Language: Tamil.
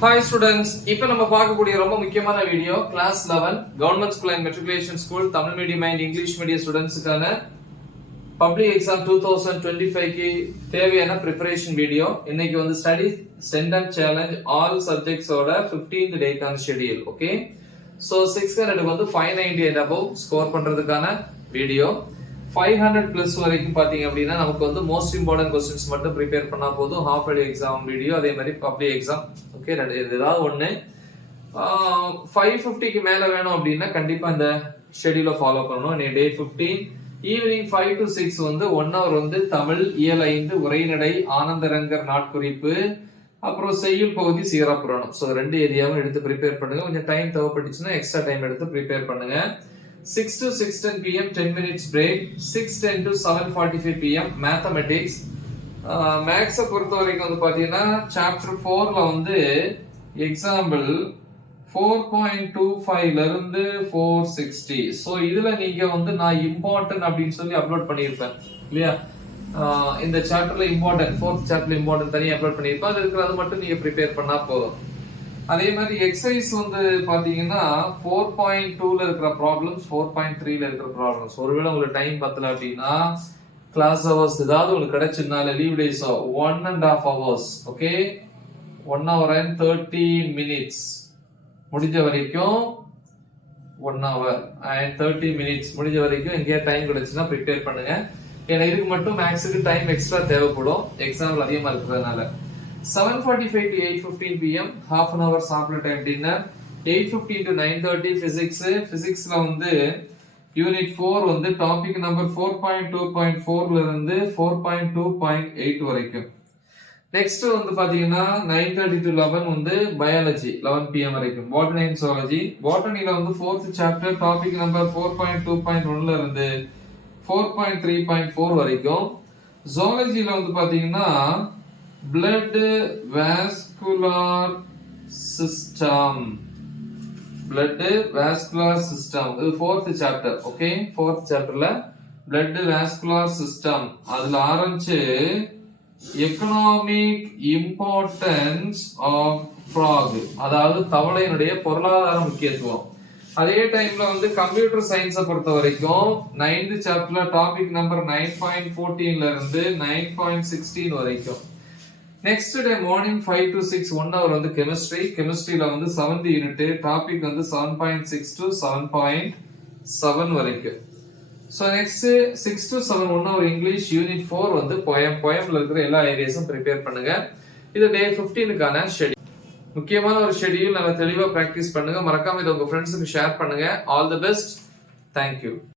Hi students, இப்போ நம்ம பார்க்கக்கூடிய ரொம்ப முக்கியமான video class 11 government school and matriculation school Tamil medium and English medium ஸ்டூடெண்ட்ஸ்க்கான பப்ளிக் எக்ஸாம் 2025 க்கு தேவையான பிரிப்பரேஷன் வீடியோ. இன்னைக்கு வந்து study sentence challenge all subjects ஓட 15th டேக்கான ஷெட்யூல். ஓகே, சோ 600 வந்து 590 and above ஸ்கோர் பண்றதுக்கான வீடியோ. 500 பிளஸ் வரைக்கும் பாத்தீங்க அப்படின்னா நமக்கு வந்து மோஸ்ட் இம்பார்ட்டன்ட் क्वेश्चंस மட்டும் ப்ரிப்பேர் பண்ணா போதும். ஹாஃப் இயர்லி எக்ஸாம் வீடியோ, அதே மாதிரி பப்ளிக் எக்ஸாம். ஓகே, ஏதாவது ஒண்ணு 550 க்கு மேல வேணும் அப்படின்னா கண்டிப்பா இந்த ஷெட்யூலை ஃபாலோ பண்ணணும். டே 15 ஈவினிங் 5 to 6 வந்து 1 hour வந்து தமிழ் இயல் 5 உரைநடை ஆனந்தரங்கர் நாட்குறிப்பு, அப்புறம் செய்யுள் பகுதி சீராப்புராணம். சோ ரெண்டு ஏரியாவும் எடுத்து ப்ரிப்பேர் பண்ணுங்க. கொஞ்சம் டைம் தேவைப்பட்டுச்சுன்னா எக்ஸ்ட்ரா டைம் எடுத்து ப்ரிப்பேர் பண்ணுங்க. 6 to 6:10 pm 10 minutes break, 6:10 to 7:45 pm mathematics. மேக்ஸை பொறுத்த வரைக்கும் வந்து பாத்தீங்கன்னா சாப்டர் 4ல வந்து எக்ஸாம்பிள் 4.25 ல இருந்து 460. சோ இதுல நீங்க வந்து நான் இம்பார்ட்டன்ட் அப்படின்னு சொல்லி அப்லோட் பண்ணியிருப்பேன் இல்லையா? இந்த சாப்டர்ல இம்பார்ட்டன்ட், 4th சாப்டர்ல இம்பார்ட்டன்ட் தனியா அப்லோட் பண்ணியிருப்பேன். அது இருக்கிறது மட்டும் நீங்க ப்ரிப்பேர் பண்ணா போதும். அதே மாதிரி எக்ஸசைஸ் வந்து பாத்தீங்கன்னா 4.2ல இருக்கிற ப்ராப்ளம்ஸ், 4.3ல இருக்கிற ப்ராப்ளம்ஸ். ஒருவேளை உங்களுக்கு டைம் பத்தல அப்படின்னா கிளாஸ் ஹவர்ஸ் ஏதாவது உங்களுக்கு கிடைச்சிருந்தால leave days 1.5 hours. Okay, 1 hour and 30 minutes முடிஞ்ச வரைக்கும் 1 hour and 30 minutes முடிஞ்ச வரைக்கும் எங்கேயா டைம் கிடைச்சுன்னா ப்ரிப்பேர் பண்ணுங்க. ஏன்னா இதுக்கு மட்டும் மேக்ஸுக்கு டைம் எக்ஸ்ட்ரா தேவைப்படும் எக்ஸாம்பிள் அதிகமா இருக்கிறதுனால. 7:45 to 8:15 pm half an hour sample time dinner. 8:15 to 9:30 பிசிக்ஸ்ல வந்து யூனிட் 4 வந்து டாபிக் நம்பர் 4.2.4ல இருந்து 4.2.8 வரைக்கும். நெக்ஸ்ட் வந்து பாத்தீங்கன்னா 9:30 to 11 வந்து பயாலஜி 11 pm வரைக்கும். பாட்டனி அண்ட் ஜூவாலஜி, பாட்டனில வந்து 4th சாப்டர் டாபிக் நம்பர் 4.2.1ல இருந்து 4.3.4 வரைக்கும். ஜூவாலஜில வந்து பாத்தீங்கன்னா blood vascular system, blood vascular system இது 4th chapter. Okay, 4th chapterல blood vascular system அதுல ஆரம்பிச்சு economic importance of frog, அதாவது தவளையினுடைய பொருளாதார முக்கியத்துவம். அதே டைம்ல வந்து கம்ப்யூட்டர் சயின்ஸை பொறுத்த வரைக்கும் 9th சாப்டர்ல டாபிக் நம்பர் 9.14ல இருந்து 9.16 வரைக்கும். Next day morning 5 to 6 1 hour வந்து கெமிஸ்ட்ரியில வந்து 7th யூனிட் டாபிக் வந்து 7.6 to 7.7 வரைக்கும். So next 6 to 7 1 hour English unit 4 வந்து போயம்ல இருக்கிற எல்லா ஏரியாஸும் ப்ரிப்பேர் பண்ணுங்க. இது டே 15க்கான ஷெட்யூல். முக்கியமான ஒரு ஷெட்யூல், நல்லா தெளிவா பிராக்டிஸ் பண்ணுங்க. மறக்காம இதை உங்க ஃப்ரெண்ட்ஸுக்கு ஷேர் பண்ணுங்க. All the best. தேங்க்யூ.